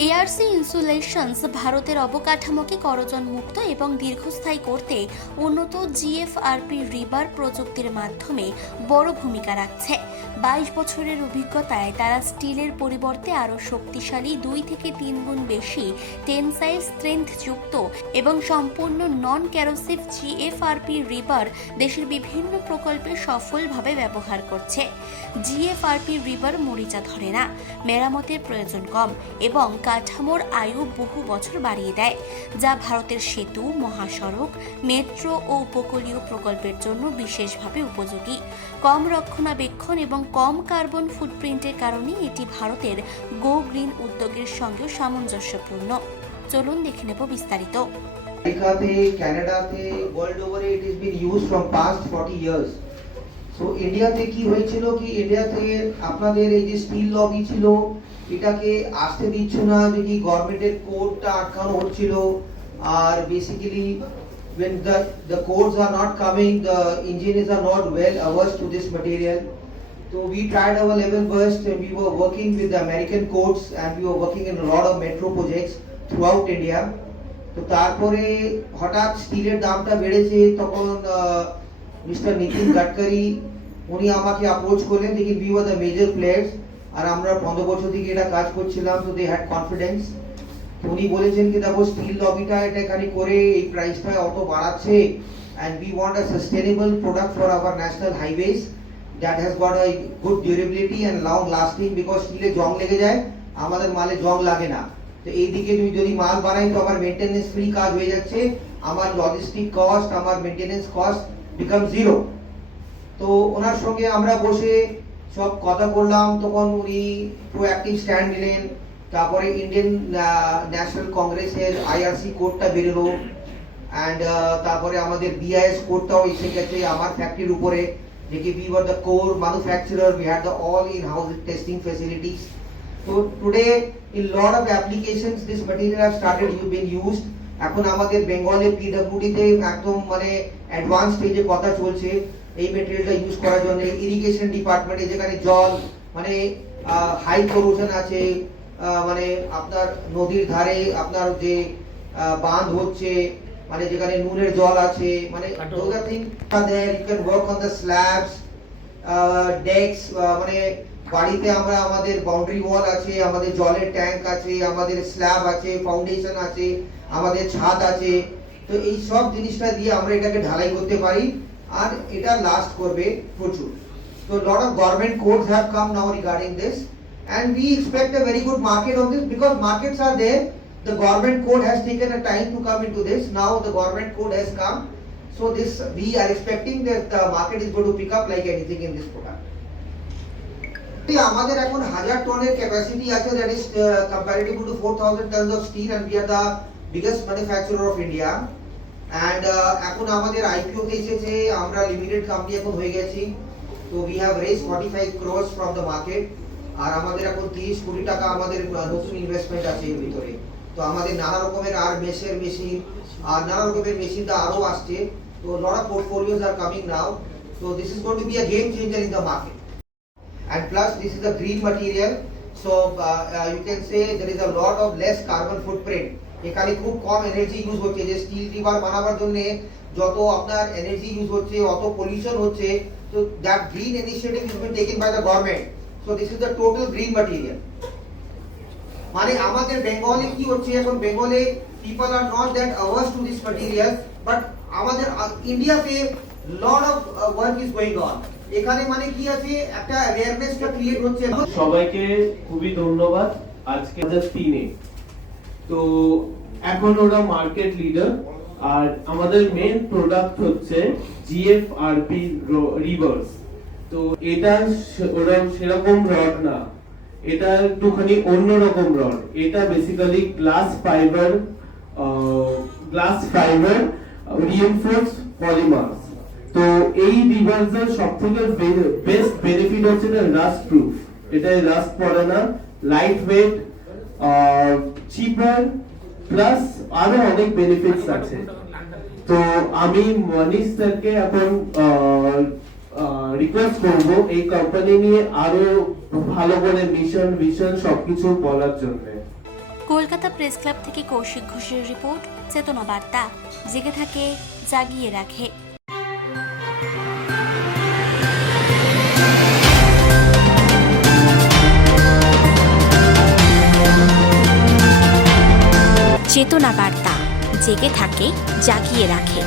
ARC ইনসুলেশনস ভারতের অবকাঠামোকে করজন মুক্ত এবং দীর্ঘস্থায়ী করতে উন্নত জিএফআরপি রিবার প্রযুক্তির মাধ্যমে বড় ভূমিকা রাখছে। 22 বছরের অভিজ্ঞতায় তারা স্টিলের পরিবর্তে আরও শক্তিশালী 2 থেকে 3 গুণ বেশি টেনসাইল স্ট্রেংথ যুক্ত এবং সম্পূর্ণ নন ক্যারোসিভ জিএফআরপি রিবার দেশের বিভিন্ন প্রকল্পে সফলভাবে ব্যবহার করছে। জিএফআরপি রিবার মরিচা ধরে না, মেরামতের প্রয়োজন কম এবং কাঠামোর আয়ু বহু বছর বাড়িয়ে দেয়, যা ভারতের সেতু, মহাসড়ক, মেট্রো ও উপকূলীয় প্রকল্পের জন্য বিশেষভাবে উপযোগী। কম রক্ষণাবেক্ষণ এবং কম কার্বন ফুটপ্রিন্টের কারণে এটি ভারতের গো গ্রিন উদ্যোগের সঙ্গেও সামঞ্জস্যপূর্ণ। চলুন দেখে নেব বিস্তারিত। আমেরিকাতে, কানাডাতে, ওয়ার্ল্ড ওভারে it is been used from past 40 years. So ইন্ডিয়াতে কি হয়েছিল কি ইন্ডিয়াতে আপনাদের এই যে স্টিল লবি ছিল এটাকে আসতে দিচ্ছ না, যদি গভর্নমেন্টের কোডটা আটকানো হচ্ছিল, আর basically when the codes are not coming, the engineers are not well averse to this material. So we tried our level best and we were working with the American codes and we were working in a lot of metro projects throughout India. তো তারপরে হঠাৎ স্টিলের দামটা বেড়েছে, তখন mister Nitin Gadkari উনি আমাকে approach করলেন, দেখি we were the major players আর আমরা 15 বছর থেকে এটা কাজ করছিলাম, তো দে হ্যাড কনফিডেন্স। উনি বলেছেন কি দেখো স্টিল লবিটা এটা এখানে করে এই প্রাইসটা অত বাড়াচ্ছে and we want a sustainable product for our national highways that has got a good durability and long lasting, because স্টিলে জং লেগে যায়, আমাদের মালে জং লাগে না। তো এইদিকে তুমি যদি মাল বানাই তো আমার মেইনটেনেন্স ফ্রি কাজ হয়ে যাচ্ছে, আমার লজিস্টিক কস্ট, আমার মেইনটেনেন্স কস্ট বিকাম জিরো। তো ওনার সঙ্গে আমরা বসে সব কথা বললাম, তখন উনি প্রোঅ্যাক্টিভ স্ট্যান্ড নিলেন। তারপরে ইন্ডিয়ান ন্যাশনাল কংগ্রেসের আইআরসি কোডটা বেরোলো, অ্যান্ড তারপরে আমাদের বিআইএস কোডটাও এসে গেছে আমার ফ্যাক্টরির উপরে, যেটি we were the core manufacturer, we had the all in-house testing facilities. So today in lot of applications this material have started being used. এখন আমাদের বেঙ্গলে পিডব্লিউডি তে একদম মানে অ্যাডভান্স স্টেজে কথা চলছে এই মেটেরিয়ালটা ইউজ করার জন্য। ইরিগেশন ডিপার্টমেন্টে যেখানে জল মানে হাই করোশন আছে, মানে আপনার নদীর ধারে আপনার যে বাঁধ হচ্ছে, মানে যেখানে নুনের জল আছে, মানে those are things are there. You can work on the slabs, decks, মানে বাড়িতে আমরা আমাদের বাউন্ডারি ওয়াল আছে, আমাদের জলের ট্যাঙ্ক আছে, আমাদের স্ল্যাব আছে, ফাউন্ডেশন আছে, আমাদের ছাদ আছে। তো এই সব জিনিসটা দিয়ে আমরা এটাকে ঢালাই করতে পারি আর এটা লাস্ট করবে প্রচুর। So lot of government codes have come now regarding this and we expect a very good market on this, because markets are there. The government code has taken a time to come into this. Now the government code has come, so this we are expecting that the market is going to pick up like anything in this product. আমাদের এখন 1000 টনের capacity আছে, that is comparative to 4000 tons of steel, and we are the biggest manufacturer of India. And এখন আমাদের IPO তে এসেছে, আমরা limited company এখন হয়ে গেছি। তো we have raised 45 crores from the market, আর আমাদের এখন 30 কোটি টাকা আমাদের নতুন ইনভেস্টমেন্ট আছে এর ভিতরে। তো আমাদের নানা রকমের আর মেশিন আর নানা রকমের মেশিনটা আরো আসছে। তো lot of portfolios are coming now, so this is going to be a game changer in the market. And plus this is a green material, so you can say there is a lot of less carbon footprint. এখানে খুব কম energy use হচ্ছে, যে still রিবার বানাবার জন্য যত আপনার energy use হচ্ছে, অত পলিউশন হচ্ছে। So that green initiative has been taken by the government, so this is the total green material. মানে আমাদের বেঙ্গলে কি হচ্ছে, এখন বেঙ্গলে people are not that averse to this material, but আমাদের ইন্ডিয়াতে lot of work is going on. এখানে মানে কি আছে, একটা অ্যাওয়ারনেসটা ক্রিয়েট হচ্ছে। সবাইকে খুবই ধন্যবাদ। আজকে 3 তো এখন ওরা মার্কেট লিডার, আর আমাদের মেইন প্রোডাক্ট হচ্ছে জিএফআরপি রিভার্স। তো এটা ওরা সেরকম রড না, এটা একটুখানি অন্যরকম রড। এটা basically glass fibre reinforce polymers. তো এই রিভার্সের সবথেকে বেস্ট বেনিফিট হচ্ছে এটা রাস্ট প্রুফ, এটা রাস্ট পড়ে না, লাইট ওয়েট, চিপার, প্লাস আরো অনেক বেনিফিটস আছে। তো আমি মনীশ স্যারকে এখন রিকোয়েস্ট করব এই কোম্পানি নিয়ে আরো ভালো করে মিশন ভিশন সবকিছু বলার জন্য। কলকাতা প্রেস ক্লাব থেকে কৌশিক ঘোষের রিপোর্ট, চেতনা বার্তা, জেগে থাকে, জাগিয়ে রাখে। চেতনা বার্তা, জেগে থাকে, জাগিয়ে রাখে।